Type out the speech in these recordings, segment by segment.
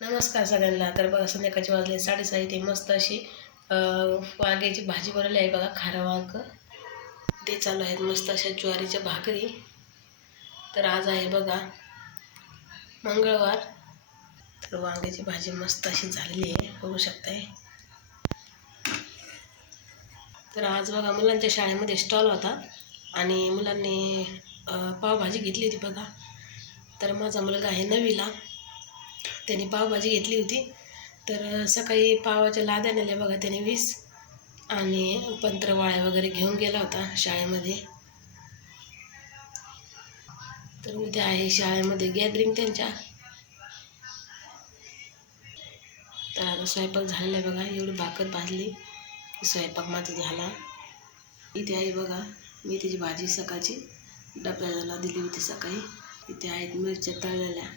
नमस्कार सगळ्यांना. तर बघा संध्याकाळचे वाजले 6:30. इथे मस्त अशी वांग्याची भाजी बनवली आहे बघा. खारं वांग ते चालू आहेत. मस्त अशा ज्वारीच्या भाकरी. तर आज आहे बघा मंगळवार. तर वांग्याची भाजी मस्त अशी झालेली आहे, बघू शकताय. तर आज बघा मुलांच्या शाळेमध्ये स्टॉल होता आणि मुलांनी पावभाजी घेतली होती बघा. तर माझा मुलगा आहे 9वीला, त्याने पावभाजी घेतली होती. तर सकाळी पावाच्या लाद्या नेल्या बघा त्याने 20 आणि पंत्रवाळ्या वगैरे घेऊन गेला होता शाळेमध्ये. तर उद्या आहे शाळेमध्ये गॅदरिंग त्यांच्या. तर आता स्वयंपाक झालेला आहे बघा. एवढी भाकर भाजली की स्वयंपाक माझा झाला. इथे आहे बघा मेथीची भाजी सकाळची डब्याला दिली होती सकाळी. इथे आहेत मिरच्या तळलेल्या.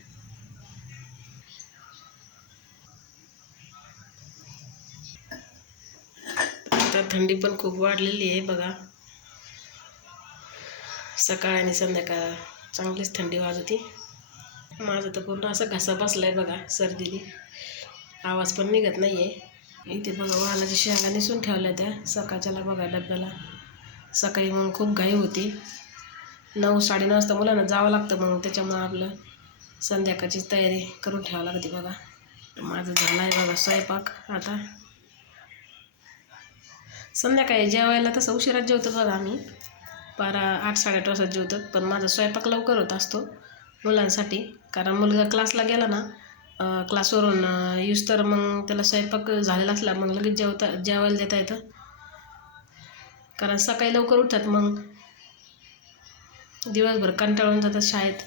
आता थंडी पण खूप वाढलेली आहे बघा. सकाळ आणि संध्याकाळ चांगलीच थंडी वाजते. माझं तर पूर्ण असं घसा बसलाय बघा सर्दीने, आवाज पण निघत नाही आहे. इथे बघा वालाच्या शेंगा निसून ठेवल्या त्या सकाळच्याला बघा डब्याला. सकाळी मग खूप घाई होती. 9-9:30 वाजता मुलांना जावं लागतं, मग त्याच्यामुळं आपलं संध्याकाळचीच तयारी करून ठेवावं लागते बघा. माझं झालं आहे बघा स्वयंपाक. आता संध्याकाळी जेवायला तसं उशिराच जेवतो बघा आम्ही. 8-8:30 वाजता जेवतात. पण माझा स्वयंपाक लवकर होत असतो मुलांसाठी, कारण मुलगा क्लासला गेला ना, क्लासवरून येऊस तर मग त्याला स्वयंपाक झालेला असला मग लगेच जेवायला देता येतं. कारण सकाळी लवकर उठतात, मग दिवसभर कंटाळून जातात शाळेत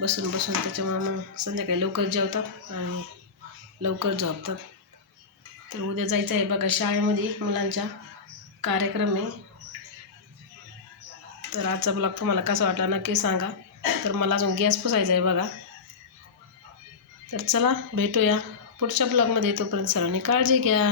बसून बसून. त्याच्यामुळं मग संध्याकाळी लवकर जेवतात आणि लवकर झोपतात. तर उद्या जायचं आहे बघा शाळेमध्ये, मुलांच्या कार्यक्रम आहे. तर आजचा ब्लॉग तुम्हाला कसा वाटला नक्की सांगा. तर मला अजून गॅस पुसायचा आहे बघा. तर चला भेटूया पुढच्या ब्लॉगमध्ये. तोपर्यंत सर्वांनी काळजी घ्या.